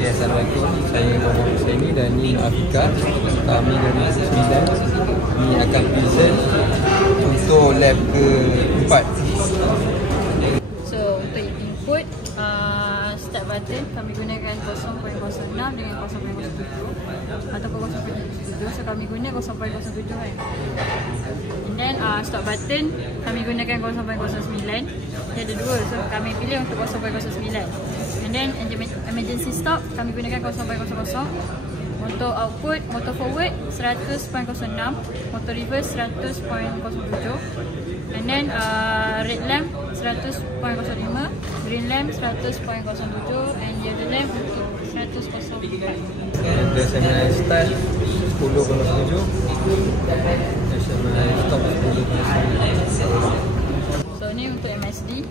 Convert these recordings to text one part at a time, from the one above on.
Okay, Assalamualaikum. Saya Muhammad Husaini dan ni Afika. Kami dari Sembilan. Ni akan present untuk lab ke-4. So untuk input start button kami gunakan 0.06 dengan 0.07 ataupun 0.07. So kami guna 0.07 kan. And then stop button kami gunakan 0.09. Dia ada dua, so kami pilih untuk 0.09. And then emergency stop kami gunakan 0.00. Untuk output motor forward 100.06, motor reverse 100.07, and then red lamp 100.05, green lamp 100.07, and yellow lamp untuk 100.04. The semi start 10.07, semi stop 10.09. So ni untuk MSD.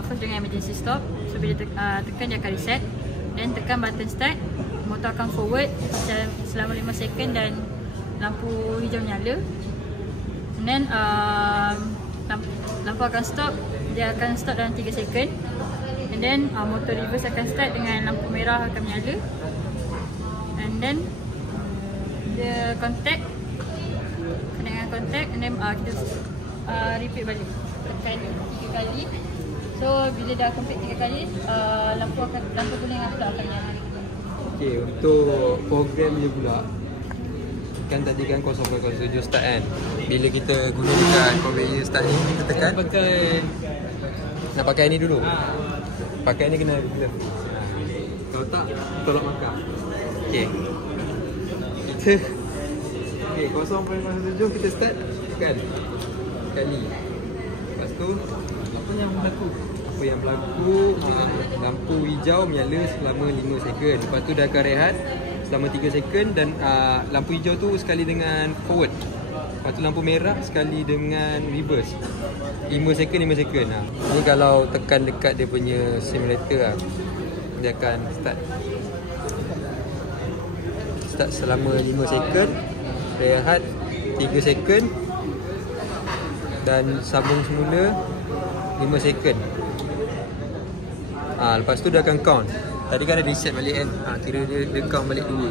First dengan emergency stop. So bila tekan dia akan reset. Then tekan button start, motor akan forward selama 5 second dan lampu hijau menyala. And then lampu akan stop, dia akan stop dalam 3 second. And then motor reverse akan start dengan lampu merah akan menyala. And then dia contact, kena dengan contact, and then kita repeat balik, tekan 3 kali. So bila dah complete 3 kali, lampu kuning pula akan menyala. Okay, untuk program je pula, kan tadi kan 0.07 start kan. Bila kita guna dekat conveyor start ni, kita tekan nak pakai ni dulu. Pakai ni kena glove. Kalau tak, tolak markah. Okay, kita okay, 0.07 kita start, tekan kali. Lepas tu apa yang berlaku? Apa yang berlaku, lampu hijau menyala selama 5 second. Lepas tu dah akan rehat selama 3 second. Dan lampu hijau tu sekali dengan forward. Lepas tu lampu merah sekali dengan reverse. 5 second, 5 second. Ni kalau tekan dekat dia punya simulator dia akan start selama 5 second, rehat 3 second, dan sambung semula 5 second. Lepas tu dia akan count. Tadi kan ada reset balik kan. Kira dia count balik 2.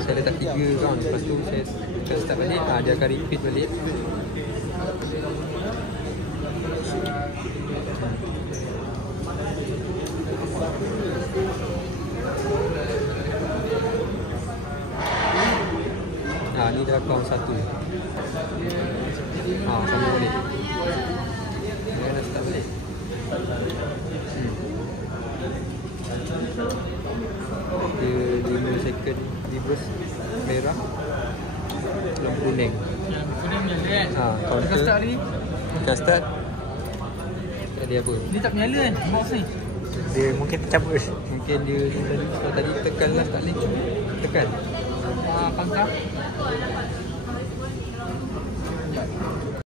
Saya letak 3 count. Lepas tu saya tekan start balik. Dia akan repeat balik. Ni dah count 1. Sambung balik. Dia dah start balik. Dia 5 second reverse merah, lampu kuning. Kuning menyala kan? Counter start ni. Dah start. Tadi apa? Ni tak menyala kan? Box ni. Dia mungkin tercabut. Mungkin dia tadi tekan lah tak boleh. Tekan. Pangkah.